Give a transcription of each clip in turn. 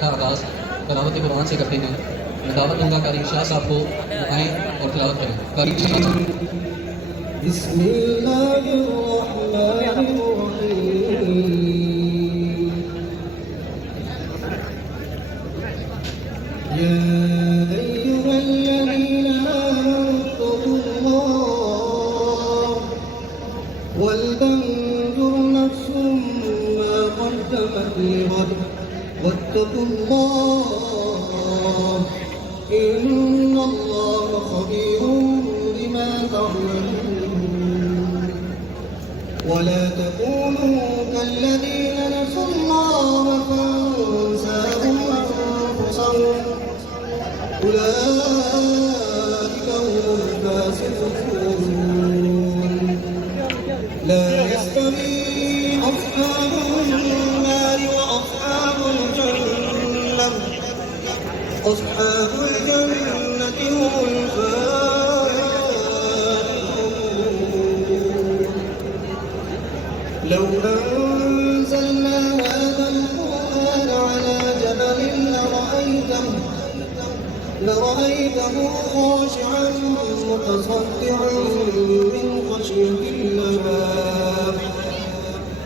کا آغاز تلاوت قرآن سے کرتے ہیں. میں دعوت دوں گا قاری شاہ صاحب کو آئیں اور تلاوت کریں. قاری بسم اللہ الرحمن الرحیم. یا ایہا الذین آمنوا اتقوا اللہ ولتنظر نفس ما قدمت لغد واتقوا الله إن الله خبير بما تعملون. ولا تكونوا كالذين نسوا الله فانساهم أنفسهم أولئك هم الفاسقون. لا يستوي أصحاب النار وأصحاب الجنة أصحاب الجنة هم الفائزون. لو أنزلنا هذا القرآن على جبل لرأيته خاشعا متصدعا من خشية الله.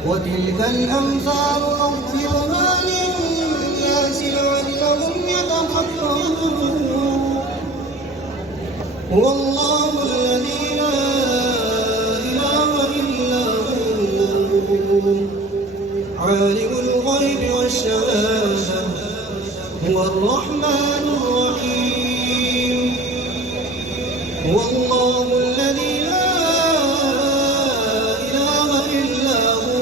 وتلك الأمثال نضربها للناس لعلهم يتفكرون. هو الله الذي لا إله إلا هو عالم الغيب والشهادة هو الرحمن الرحيم. هو الله الذي لا إله إلا هو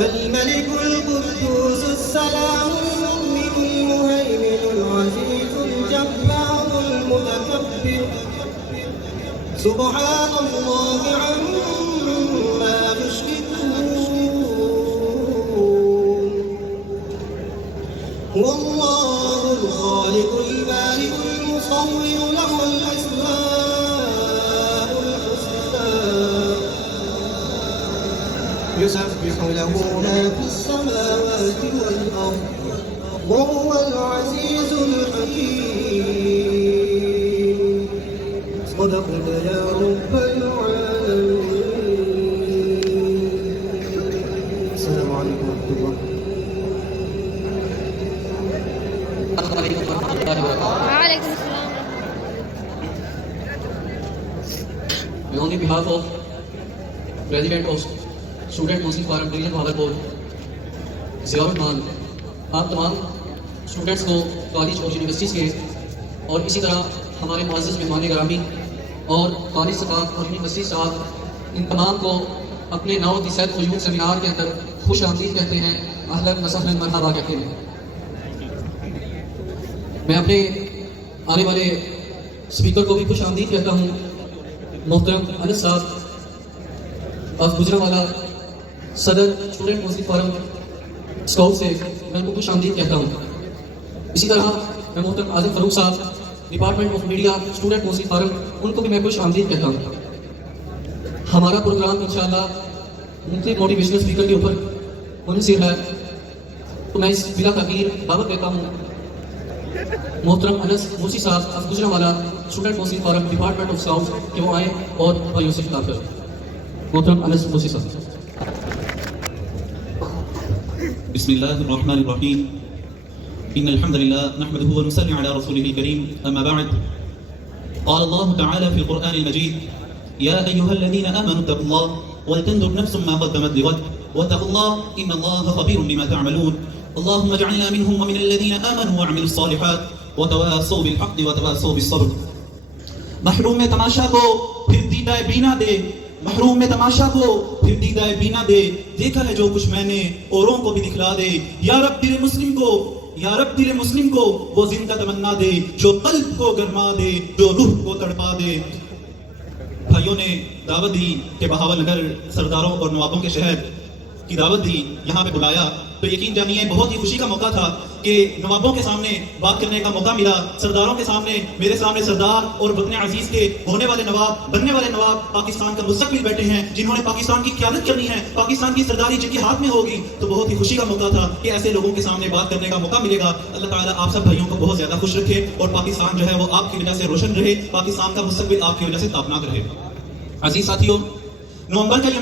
الملك القدوس السلام المؤمن المهيمن العزيز الجبار المتكبر. سبحان الله عما يشركون. هو الله الخالق البارئ المصور له الأسماء الحسنى يسبح له ما في السماوات والأرض وهو العزيز الحكيم. صدقت يا رب العالمين. السلام عليكم ورحمة الله. وعليكم السلام. On behalf of President of Student Council Forum Division Bhagalpur, Zia الرحمان، آپ تمام اسٹوڈنٹس کو کالج اور یونیورسٹیز کے اور اسی طرح ہمارے معزز مہمان گرامی اور کالج اسٹاف اور یونیورسٹی اسٹاف ان تمام کو اپنے 9 قیوم سیمینار کے اندر خوش آمدید کہتے ہیں، اہلا وسہلا مرحبا کہتے ہیں. میں اپنے آنے والے اسپیکر کو بھی خوش آمدید کہتا ہوں. محترم انس صاحب آف گجرانوالہ صدر اسٹوڈنٹ کونسل فورم اسکاؤٹ سے میں ان کو خوش آمدید کہتا ہوں. اسی طرح میں محترم Azim Farooq sahab department of media student council forum ان کو بھی میں خوش آمدید کہتا ہوں. ہمارا پروگرام انشاءاللہ مختلف موٹیویشنل اسپیکر کے اوپر منحصر ہے، تو میں اس بلا تاخیر دعوت دیتا ہوں محترم انس مرسی صاحب of Gujranwala student council forum department of scout کہ وہ آئیں اور بھائیوں سے خطاب کریں. محترم انس مرسی صاحب. بسم الله الرحمن الرحيم. إن الحمد لله نحمده ونصلي على رسوله الكريم. أما بعد، قال الله تعالى في القرآن المجيد: يا أيها الذين آمنوا اتقوا الله ولتنظر نفس ما قدمت لغد واتقوا الله إن الله خبير بما تعملون. اللهم اجعلنا منهم ومن الذين آمنوا وعملوا الصالحات وتواصوا بالحق وتواصوا بالصبر. محروم تماشا کو پھر دیدہ بینا دے، محروم میں تماشا کو پھر دیدہ بینا دے، دیکھا ہے جو کچھ میں نے اوروں کو بھی دکھلا دے. یا رب دل مسلم کو، یا رب دل مسلم کو وہ زندہ تمنا دے جو قلب کو گرما دے، جو روح کو تڑپا دے. بھائیوں نے دعوت دی کہ بہاول نگر سرداروں اور نوابوں کے شہر کی دعوت دی، یہاں پہ بلایا، تو یقین جانیے بہت ہی خوشی کا موقع تھا کہ نوابوں کے سامنے بات کرنے کا موقع ملا، سرداروں کے سامنے، میرے سامنے سردار اور وطن عزیز کے ہونے والے نواب، بننے والے نواب، پاکستان کا مستقبل بیٹھے ہیں جنہوں نے پاکستان کی قیادت کرنی ہے، پاکستان کی سرداری جن کے ہاتھ میں ہوگی. تو بہت ہی خوشی کا موقع تھا کہ ایسے لوگوں کے سامنے بات کرنے کا موقع ملے گا. اللہ تعالیٰ آپ سب بھائیوں کو بہت زیادہ خوش رکھے اور پاکستان جو ہے وہ آپ کی وجہ سے روشن رہے، پاکستان کا مستقبل آپ کی وجہ سے تابناک رہے. عزیز ساتھیوں، نومبر کا یہ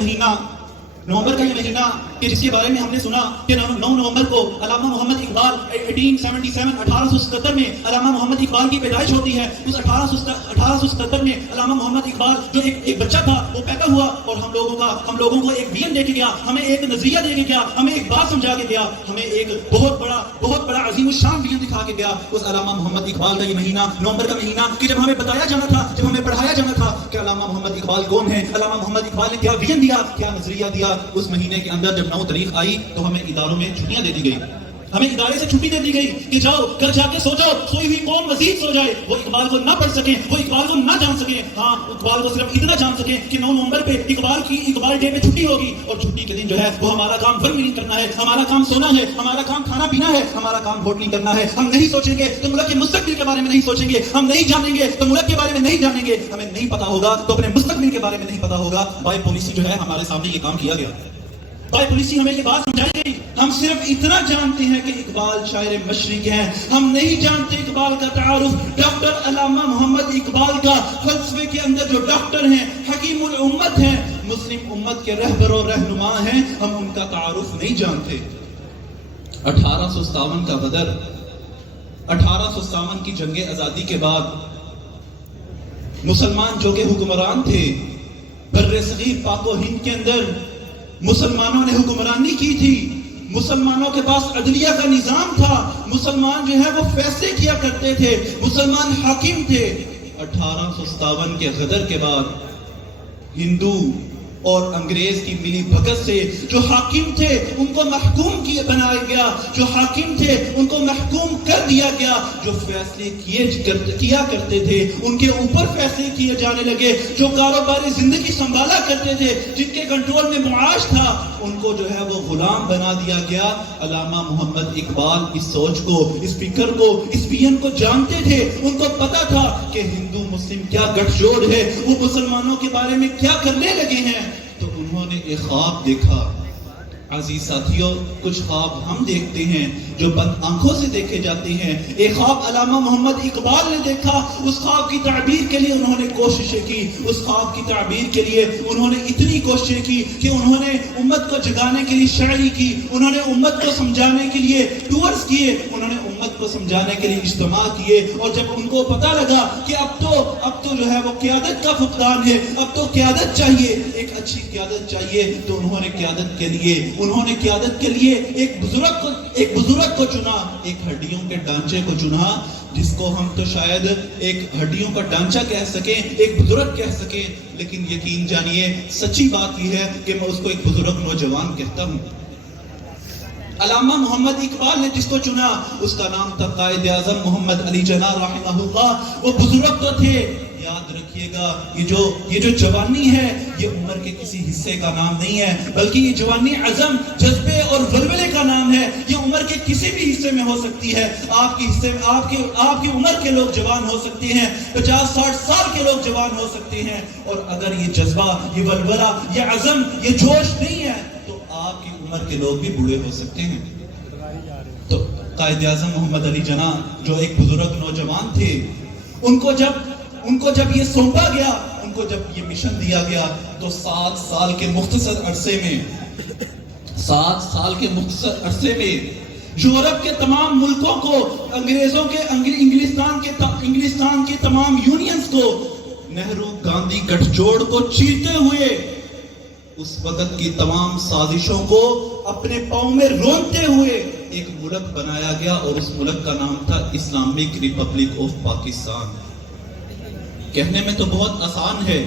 مہینہ کہ جس کے بارے میں ہم نے سنا کہ 9 نومبر کو علامہ محمد اقبال 1877 میں علامہ محمد اقبال کی پیدائش ہوتی ہے. اس 1877 میں علامہ محمد اقبال جو ایک بچہ تھا وہ پیدا ہوا اور ہم لوگوں کو ایک ویژن دے کے گیا، ہمیں ایک نظریہ دے کے گیا، ہمیں ایک بات سمجھا کے گیا، ہمیں ایک بہت بڑا عظیم الشان ویژن دکھا کے گیا. اس علامہ محمد اقبال کا یہ مہینہ، نومبر کا مہینہ، کہ جب ہمیں بتایا جانا تھا، جب ہمیں پڑھایا جانا تھا کہ علامہ محمد اقبال کون ہے، علامہ محمد اقبال نے کیا ویژن دیا، کیا نظریہ دیا. اس مہینے کے اندر جب 9 تاریخ آئی تو ہمیں اداروں میں چھٹیاں دے دی گئی، ہمیں ادارے سے چھٹی دے دی گئی کہ جاؤ گھر جا کے سو جاؤ، سوئی ہوئی قوم مزید سو جائے. وہ اقبال کو نہ پڑھ سکیں، وہ اقبال کو نہ جان سکیں، ہاں اقبال کو صرف اتنا جان سکیں کہ 9 نومبر پہ اقبال ڈے پہ چھٹی ہوگی اور چھٹی کے دن جو ہے وہ ہمارا کام ورک میٹنگ کرنا ہے، ہمارا کام سونا ہے، ہمارا کام کھانا پینا ہے، ہمارا کام ووٹ نہیں کرنا ہے. ہم نہیں سوچیں گے تو ملک کے مستقبل کے بارے میں نہیں سوچیں گے، ہم نہیں جانیں گے تو ملک کے بارے میں نہیں جانیں گے، ہمیں نہیں پتا ہوگا تو اپنے مستقبل کے بارے میں نہیں پتا ہوگا. بائی پالیسی جو ہے ہمارے سامنے یہ کام کیا گیا، بائی پالیسی ہمیں یہ بات سمجھائی گئی. ہم صرف اتنا جانتے ہیں کہ اقبال شاعر مشرق ہیں، ہم نہیں جانتے اقبال کا تعارف. ڈاکٹر علامہ محمد اقبال کا فلسفے کے اندر جو ڈاکٹر ہیں، حکیم الامت ہیں، مسلم امت کے رہبر و رہنما ہیں، ہم ان کا تعارف نہیں جانتے. 1857 کا بدر، 1857 کی جنگ آزادی کے بعد مسلمان جو کہ حکمران تھے بر صغیر پاک و ہند کے اندر، مسلمانوں نے حکمرانی کی تھی، مسلمانوں کے پاس عدلیہ کا نظام تھا، مسلمان جو ہے وہ فیصلے کیا کرتے تھے، مسلمان حاکم تھے. 1857 کے غدر کے بعد ہندو اور انگریز کی ملی بھگت سے جو حاکم تھے ان کو محکوم بنایا گیا، جو حاکم تھے ان کو محکوم کر دیا گیا، جو فیصلے کیا کرتے تھے ان کے اوپر فیصلے کیے جانے لگے، جو کاروباری زندگی سنبھالا کرتے تھے، جن کے کنٹرول میں معاش تھا، ان کو جو ہے وہ غلام بنا دیا گیا. علامہ محمد اقبال اس سوچ کو، اس فکر کو، اس ویژن کو جانتے تھے. ان کو پتا تھا کہ ہندو مسلم کیا گٹھ جوڑ ہے، وہ مسلمانوں کے بارے میں کیا کرنے لگے ہیں. تو انہوں نے ایک خواب دیکھا. عزیز ساتھیوں، کچھ خواب ہم دیکھتے ہیں جو بند آنکھوں سے دیکھے جاتے ہیں. ایک خواب علامہ محمد اقبال نے دیکھا. اس خواب کی تعبیر کے لیے انہوں نے کوششیں کی، اس خواب کی تعبیر کے لیے انہوں نے اتنی کوششیں کی کہ انہوں نے امت کو جگانے کے لیے شاعری کی، انہوں نے امت کو سمجھانے کے لیے ٹورز کیے، انہوں نے امت کو سمجھانے کے لیے اجتماع کیے. اور جب ان کو پتا لگا کہ اب تو جو ہے وہ قیادت کا فقدان ہے، اب تو قیادت چاہیے، ایک اچھی قیادت چاہیے، تو انہوں نے قیادت کے لیے ایک بزرگ کو چنا، ایک ہڈیوں کے ڈھانچے کو چنا، جس کو ہم تو شاید ایک ہڈیوں کا ڈھانچہ کہہ سکیں، ایک بزرگ کہہ سکیں، لیکن یقین جانیے سچی بات یہ ہے کہ میں اس کو ایک بزرگ نوجوان کہتا ہوں. علامہ محمد اقبال نے جس کو چنا اس کا نام تھا قائد اعظم محمد علی جناح رحمہ اللہ. وہ بزرگ تو تھے. یاد رکھیے گا یہ جو جوانی ہے یہ عمر کے کسی حصے کا نام نہیں ہے، بلکہ یہ جوانی عزم، جذبے اور ولولے کا نام ہے. یہ عمر کے کسی بھی حصے میں ہو سکتی ہے. آپ کے حصے میں آپ کی عمر کے لوگ جوان ہو سکتے ہیں، 50-60 سال کے لوگ جوان ہو سکتے ہیں. اور اگر یہ جذبہ، یہ ولولہ، یہ عزم، یہ جوش نہیں ہے تو آپ کی عمر کے لوگ بھی بوڑھے ہو سکتے ہیں. تو قائد اعظم محمد علی جناح جو ایک بزرگ نوجوان تھے، ان کو جب یہ سونپا گیا، ان کو جب یہ مشن دیا گیا، تو 7 سال کے مختصر عرصے میں یورپ کے تمام ملکوں کو، انگلستان کے تمام یونینز کو، نہرو گاندھی گٹھ جوڑ کو چیرتے ہوئے، اس وقت کی تمام سازشوں کو اپنے پاؤں میں رونتے ہوئے ایک ملک بنایا گیا اور اس ملک کا نام تھا اسلامک ریپبلک آف پاکستان. کہنے میں تو بہت آسان ہے,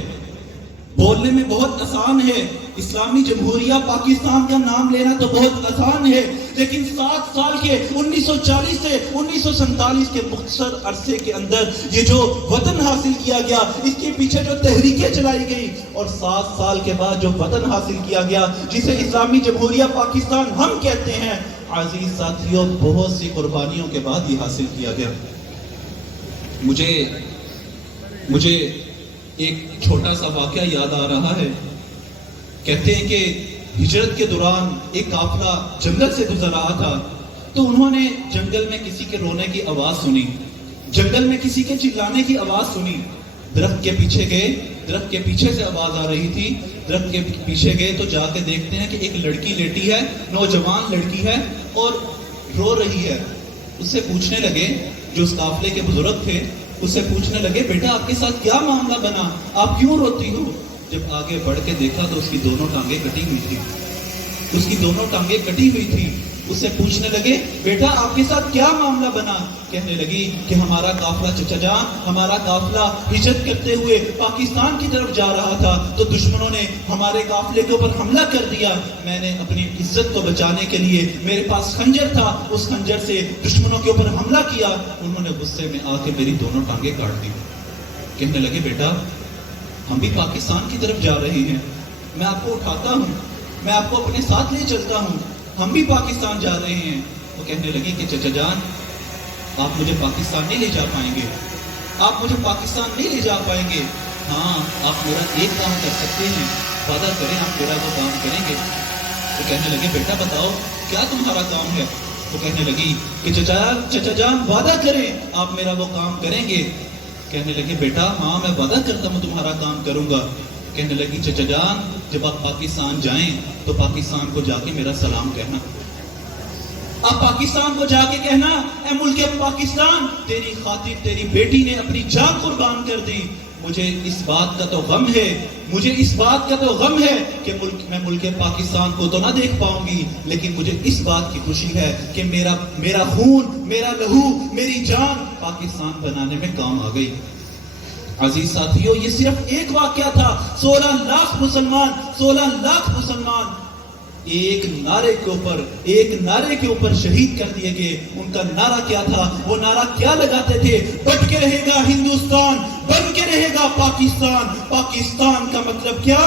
بولنے میں بہت آسان ہے, اسلامی جمہوریہ پاکستان کا نام لینا تو بہت آسان ہے, لیکن 7 سال کے 1940 سے 1947 کے مختصر عرصے کے اندر یہ جو وطن حاصل کیا گیا, اس کے پیچھے جو تحریکیں چلائی گئی, اور 7 سال کے بعد جو وطن حاصل کیا گیا جسے اسلامی جمہوریہ پاکستان ہم کہتے ہیں, عزیز ساتھیوں, بہت سی قربانیوں کے بعد یہ حاصل کیا گیا. مجھے ایک چھوٹا سا واقعہ یاد آ رہا ہے. کہتے ہیں کہ ہجرت کے دوران ایک قافلہ جنگل سے گزر رہا تھا, تو انہوں نے جنگل میں کسی کے رونے کی آواز سنی, جنگل میں کسی کے چلانے کی آواز سنی. درخت کے پیچھے گئے, درخت کے پیچھے سے آواز آ رہی تھی. درخت کے پیچھے گئے تو جا کے دیکھتے ہیں کہ ایک لڑکی لیٹی ہے, نوجوان لڑکی ہے اور رو رہی ہے. اس سے پوچھنے لگے, جو اس قافلے کے بزرگ تھے, اس سے پوچھنے لگے, بیٹا آپ کے ساتھ کیا معاملہ بنا, آپ کیوں روتی ہو؟ جب آگے بڑھ کے دیکھا تو اس کی دونوں ٹانگیں کٹی ہوئی تھی, اس کی دونوں ٹانگیں کٹی ہوئی تھی. اس سے پوچھنے لگے, بیٹا آپ کے ساتھ کیا معاملہ بنا؟ کہنے لگی کہ ہمارا قافلہ چچا جان, ہمارا قافلہ ہجرت کرتے ہوئے پاکستان کی طرف جا رہا تھا, تو دشمنوں نے ہمارے قافلے کے اوپر حملہ کر دیا. میں نے اپنی عزت کو بچانے کے لیے, میرے پاس خنجر تھا, اس خنجر سے دشمنوں کے اوپر حملہ کیا. انہوں نے غصے میں آ کے میری دونوں ٹانگیں کاٹ دی. کہنے لگے, بیٹا ہم بھی پاکستان کی طرف جا رہے ہیں, میں آپ کو اٹھاتا ہوں, میں آپ کو اپنے ساتھ لے چلتا ہوں, ہم بھی پاکستان جا رہے ہیں. وہ کہنے لگی کہ چچا جان آپ مجھے پاکستان نہیں لے جا پائیں گے, آپ مجھے پاکستان نہیں لے جا پائیں گے. ہاں آپ میرا ایک کام کر سکتے ہیں, وعدہ کریں آپ میرا وہ کام کریں گے. وہ کہنے لگے, بیٹا بتاؤ کیا تمہارا کام ہے؟ وہ کہنے لگی کہ چچا جان وعدہ کریں آپ میرا وہ کام کریں گے. کہنے لگے, بیٹا ہاں میں وعدہ کرتا ہوں تمہارا کام کروں گا. کہنے لگی, چچا جان جب آپ پاکستان جائیں تو پاکستان کو جا کے میرا سلام کہنا. آپ پاکستان کو جا کے کہنا, اے ملک پاکستان, تیری خاطر تیری بیٹی نے اپنی جان قربان کر دی. مجھے اس بات کا تو غم ہے, مجھے اس بات کا تو غم ہے کہ میں ملک پاکستان کو تو نہ دیکھ پاؤں گی, لیکن مجھے اس بات کی خوشی ہے کہ میرا خون, میرا لہو, میری جان پاکستان بنانے میں کام آ گئی. عزیز ساتھیوں, یہ صرف ایک واقعہ تھا. 16 لاکھ مسلمان ایک نعرے کے اوپر شہید کر دیے گئے. ان کا نعرہ کیا تھا؟ وہ نعرہ کیا لگاتے تھے؟ بٹ کے رہے گا ہندوستان, بن کے رہے گا پاکستان. پاکستان کا مطلب کیا؟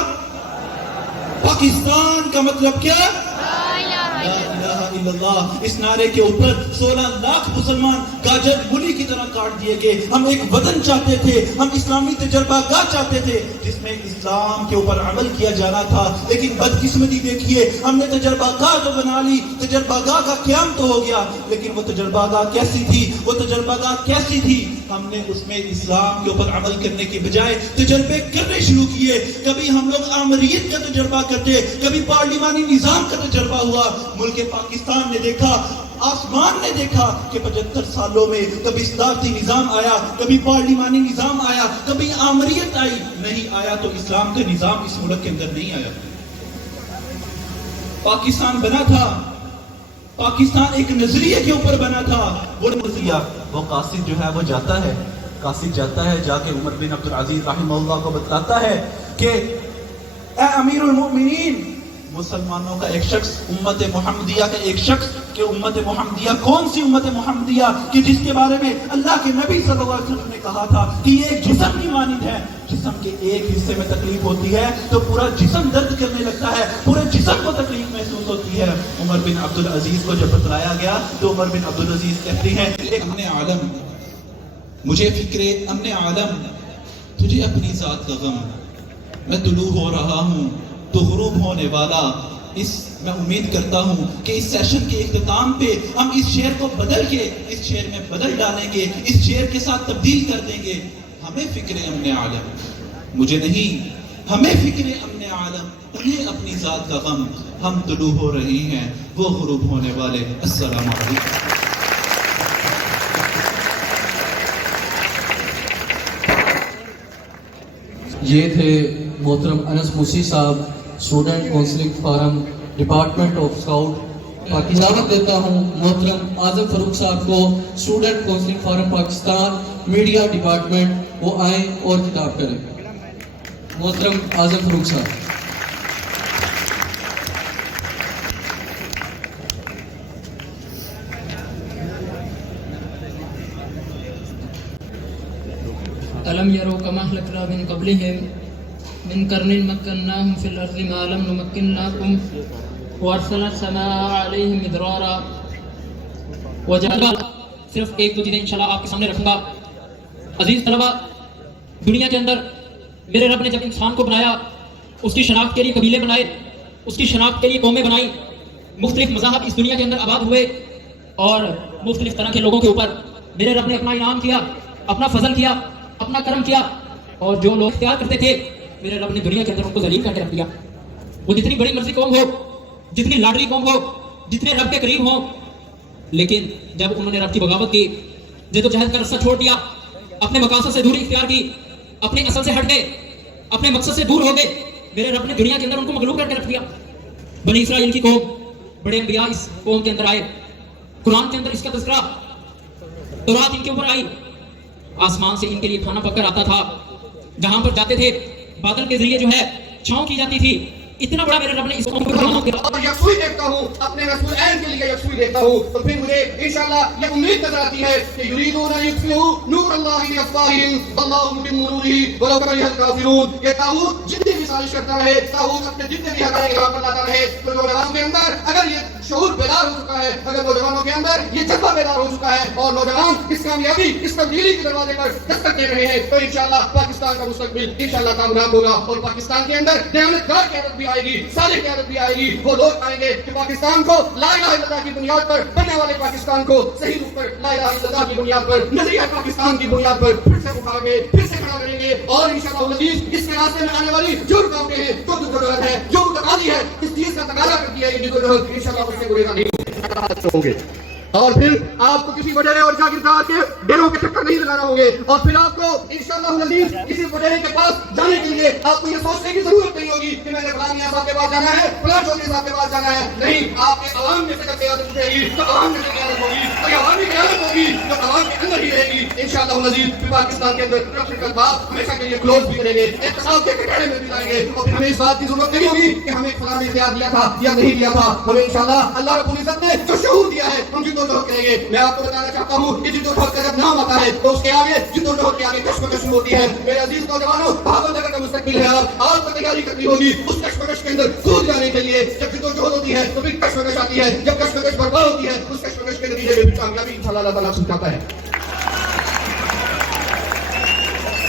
پاکستان کا مطلب کیا؟ لا الہ الا اللہ. اس نعرے کے اوپر 16 لاکھ مسلمان گاجر مولی کی طرح کاٹ دیے گئے. ہم ایک وطن چاہتے تھے, ہم اسلامی تجربہ گاہ چاہتے تھے جس میں اسلام کے اوپر عمل کیا جانا تھا, لیکن بدقسمتی دیکھیے, ہم نے تجربہ گاہ تو بنا لی, تجربہ گاہ کا قیام تو ہو گیا, لیکن وہ تجربہ گاہ کیسی تھی؟ وہ تجربہ گاہ کیسی تھی؟ ہم نے اس میں اسلام کے اوپر عمل کرنے کے بجائے تجربے کرنے شروع کیے. کبھی ہم لوگ آمریت کا تجربہ کرتے, کبھی پارلیمانی نظام کا تجربہ ہوا. ملک پاکستان نے دیکھا, آسمان نے دیکھا کہ 75 سالوں میں کبھی صدارتی نظام آیا, کبھی پارلیمانی نظام آیا, کبھی آمریت آئی. نہیں آیا تو اسلام کا نظام اس ملک کے اندر نہیں آیا. پاکستان بنا تھا, پاکستان ایک نظریے کے اوپر بنا تھا. وہ نظریہ, وہ قاصد جو ہے وہ جاتا ہے, قاصد جاتا ہے, جا کے عمر بن عبدالعزیز رحمہ اللہ کو بتلاتا ہے کہ اے امیر المؤمنین, مسلمانوں کا ایک شخص, امت محمدیہ کا ایک شخص, کہ امت محمدیہ کون سی امت محمدیہ کہ جس کے بارے میں اللہ کے نبی صلی اللہ علیہ وسلم نے کہا تھا کہ یہ ایک جسم کی مانند ہے, جسم کے ایک حصے میں تکلیف ہوتی ہے تو پورا جسم درد کرنے لگتا ہے, پورے جسم کو تکلیف محسوس ہوتی ہے. عمر بن عبدالعزیز کو جب بتلایا گیا تو عمر بن عبدالعزیز کہتے ہیں, ایک امن عالم, مجھے فکر امن عالم, تجھے اپنی ذات کا غم, میں طلوع ہو رہا ہوں تو غروب ہونے والا. میں امید کرتا ہوں کہ اس سیشن کے اختتام پہ ہم اس شعر کو بدل کے اس شعر میں بدل ڈالیں گے, اس شعر کے ساتھ تبدیل کر دیں گے. ہمیں فکر امن عالم, مجھے نہیں, ہمیں فکر امن عالم, انہیں اپنی ذات کا غم, ہم طلوع ہو رہے ہیں وہ غروب ہونے والے. السلام علیکم. یہ تھے محترم انس موسی صاحب, student counselling form, department of scout دعوت دیتا ہوں محترم اعظم فاروق صاحب کو، student counselling form Pakistan media department, وہ آئیں اور خطاب کریں۔ محترم اعظم فاروق صاحب۔ ألم يروا كما أهلكنا من قبلهم من قرن مكناهم في الأرض ما لم نمكن لكم وأرسلنا السماء عليهم مدرارا وجعلنا صرف ایک دو چیزیں انشاءاللہ آپ کے سامنے رکھوں گا۔ عزیز طلبہ، دنیا کے اندر میرے رب نے جب انسان کو بنایا، اس کی شناخت کے لیے قبیلے بنائے، اس کی شناخت کے لیے قومیں بنائی، مختلف مذاہب اس دنیا کے اندر آباد ہوئے، اور مختلف طرح کے لوگوں کے اوپر میرے رب نے اپنا انعام کیا، اپنا فضل کیا، اپنا کرم کیا، اور جو لوگ اختیار کرتے تھے میرے رب نے دنیا کے اندر ان کو ذلیل کر کے رکھ دیا۔ وہ جتنی بڑی مرضی قوم ہو، جتنی لاڈلی قوم ہو، جتنے رب کے قریب ہوں، لیکن جب انہوں نے رب کی بغاوت کی، جد و جہد کا رستہ چھوڑ دیا، اپنے مقاصد سے دوری اختیار کی، اپنے اصل سے ہٹ گئے، اپنے مقصد سے دور ہو گئے، میرے رب نے دنیا کے اندر ان کو مغلوب کر کے رکھ دیا۔ بنی اسرائیل کی قوم، بڑے انبیاء اس قوم کے اندر آئے، قرآن کے اندر اس کا تذکرہ، تورات ان کے اوپر آئی، آسمان سے ان کے لیے کھانا پک کر آتا تھا، جہاں پر جاتے تھے بادل کے ذریعے جو ہے چھاؤں کی جاتی تھی۔ اتنا بڑا میرے رب نے اس قوم کو بنا دیا۔ اور یکسوئی دیکھتا ہوں، اپنے رسول عین کے لیے یکسوئی دیکھتا ہوں، تو پھر مجھے انشاءاللہ یہ امید نظر آتی ہے کہ یریدون ان یطفئوا نور اللہ بافواہہم واللہ متم نورہ ولو کرہ الکافرون۔ یہ طاغوت جتنی بھی سازش کرتا رہے، طاغوت اپنے جتنے بھی حقائق یہاں پر لاتا رہے، تو نوجوانوں کے اندر اگر یہ شعور بیدار ہو چکا ہے، اگر نوجوانوں کے اندر یہ جذبہ بیدار ہو چکا ہے، اور نوجوان اس کامیابی، اس تبدیلی کے دروازے پر دستک دے رہے ہیں، تو انشاءاللہ پاکستان کا مستقبل انشاءاللہ کامیاب ہوگا، اور پاکستان کے اندر دیانتدار قیادت بھی آئے گی، صالح قیادت بھی آئے گی۔ وہ لوگ آئیں گے کہ پاکستان کو لا الہ الا اللہ کی بنیاد پر بننے والے پاکستان کو صحیح روپ پر لا الہ الا اللہ کی بنیاد پر، نظریہ پاکستان کی بنیاد پر پھر سے اٹھائیں گے، پھر سے کھڑا کریں گے، اور انشاءاللہ العزیز اس کے راستے میں آنے والی جو رکاوٹیں ہیں، جو ضرورت ہے، جو تقاضی ہے، اس چیز کا تقاضا کرتی ہے یہ جدوجہد، انشاءاللہ اس سے گریزاں نہیں ہوں گے۔ اور پھر آپ کو کسی وڈیرے اور جاگیردار کے ڈیروں کے چکر نہیں لگانا ہوں گے، اور پھر آپ کو انشاءاللہ العزیز کسی وڈیرے کے پاس جانے کے لیے آپ کو یہ سوچنے کی ضرورت نہیں ہوگی کہ میں نے فلاں میاں صاحب کے پاس جانا ہے، فلاں چودھری صاحب کے پاس جانا ہے۔ نہیں، آپ کے عوام میں سے جب قیادت اٹھے گی تو عوام میں سے قیادت ہوگی، اور یہ عوامی قیادت ہوگی جو عوام کے اندر ہی رہے گی۔ انشاءاللہ العزیز پھر پاکستان کے اندر کرپشن کا باب ہمیشہ کے لیے کلوز بھی کریں گے، احتساب کے کٹہرے میں بھی جائیں گے، اور پھر ہمیں اس بات کی ضرورت نہیں ہوگی کہ ہمیں فلاں نے اختیار دیا تھا یا نہیں دیا تھا۔ ہمیں انشاءاللہ اللہ رب العزت نے جو شعور دیا ہے ہم جدوجہد کریں گے۔ میں آپ کو بتانا چاہتا ہوں کہ جدوجہد کا جب نام آتا ہے تو اس کے آگے جدوجہد کے آگے کشمکش ہوتی ہے۔ میرے عزیز نوجوانوں، بہاول نگر کا مستقبل ہے، آپ کو تیاری کرنی ہوگی اس کشمکش کے اندر کود جانے کے لیے۔ جب جدوجہد ہوتی ہے تو پھر کشمکش آتی ہے، جب کشمکش برپا ہوتی ہے اس کشمکش کے نتیجے میں بھی کامیابی انشاءاللہ اللہ تعالیٰ سمجھاتا ہے۔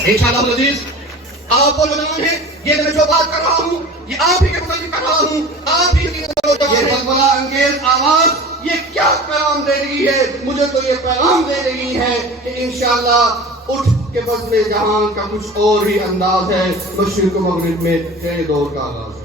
انشاءاللہ العزیز آپ وہ نوجوان ہیں، یہ میں جو بات کر رہا ہوں یہ آپ ہی کے متعلق کر رہا ہوں، آپ ہی کے یہ بلبلا انگیز آواز یہ کیا پیغام دے رہی ہے؟ مجھے تو یہ پیغام دے رہی ہے کہ انشاءاللہ اٹھ کے بزم جہان کا کچھ اور ہی انداز ہے، مشرق و مغرب میں نئے دور کا آغاز ہے۔